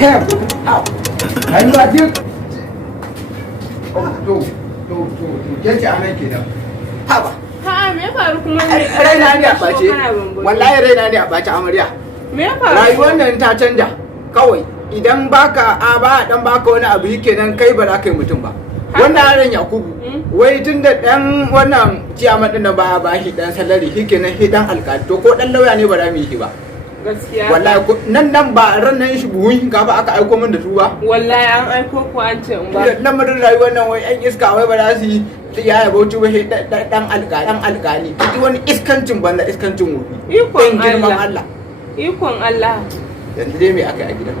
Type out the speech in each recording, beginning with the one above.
rayuwa duk ke ce anan kenan haba A'a me ya faru kuma ne? raina ne a ɓace wallahi raina ne a ɓace amarya Me ya faru? rayuwar nan ta canja kawai idan baka ba dan baka wani abu kenan kai ba za ka yi mutum ba wannan yaron Yakubu wai tun da dan wannan ciyama din da ba shi dan salari kenan shi dan alƙali to ko dan lauya ne ba za mu yi shi ba Gaskiya. wallahi nan ba ran nan shi buhun shinkafa aka aiko min da su ba Wallahi an aiko ku an ce in ba. lamarin rayuwar nan wai yan iska wai ba za su yi Yaya bauchi wai dan alƙali duk wani iskancin banza iskancin wofi Ikon girman Allah. Allah Ikon Allah. yanzu dai me aka yi a gidan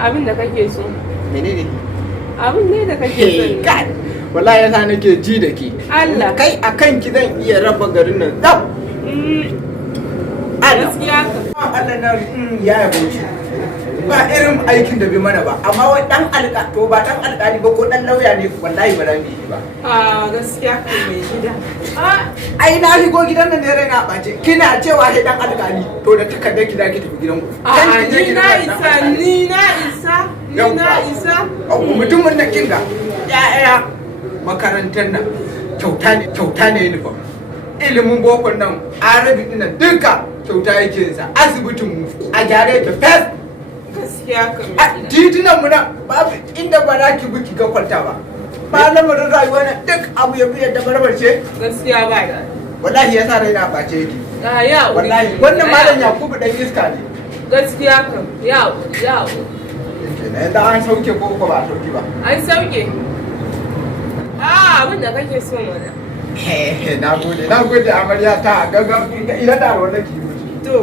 Abin da kake so. menene Abin ne da kake so. ne. God wallahi yasa nake ji da ke Allah. kai akan ki zan iya raba garin nan tsaf Allah Gaskiya ka. Allah na Yaya bauchi ba irin aikin da bai mana ba amma wai dan to ba dan alƙali ba ko dan lauya ne wallahi ba za mu yi ba Gaskiya ka mai gida. ai na shigo gidan nan ne raina ɓace kina cewa sai dan alƙali to da takardar ki zaki tafi gidan ku Ni na isa. mutumin nan kinga ya'ya makarantar nan kyauta ne uniform ilimin bokon nan arabic din nan duka kyauta yake yin sa asibitin mu a gyare ta fes Gaskiya ka mai gida. titunan mu nan babu inda ba za ki buki ga kwalta ba lamarin rayuwa nan duk abu ya biyar da barbarce Gaskiya ba da. wallahi yasa raina ɓace yake Ya wallahi wannan malam Yakubu dan iska ne Gaskiya ka. Ya. yanzu an sauke ko ba a sauke ba An sauke. Abin da kake so mana. na gode amarya ta gaggawa idan da wani ki To.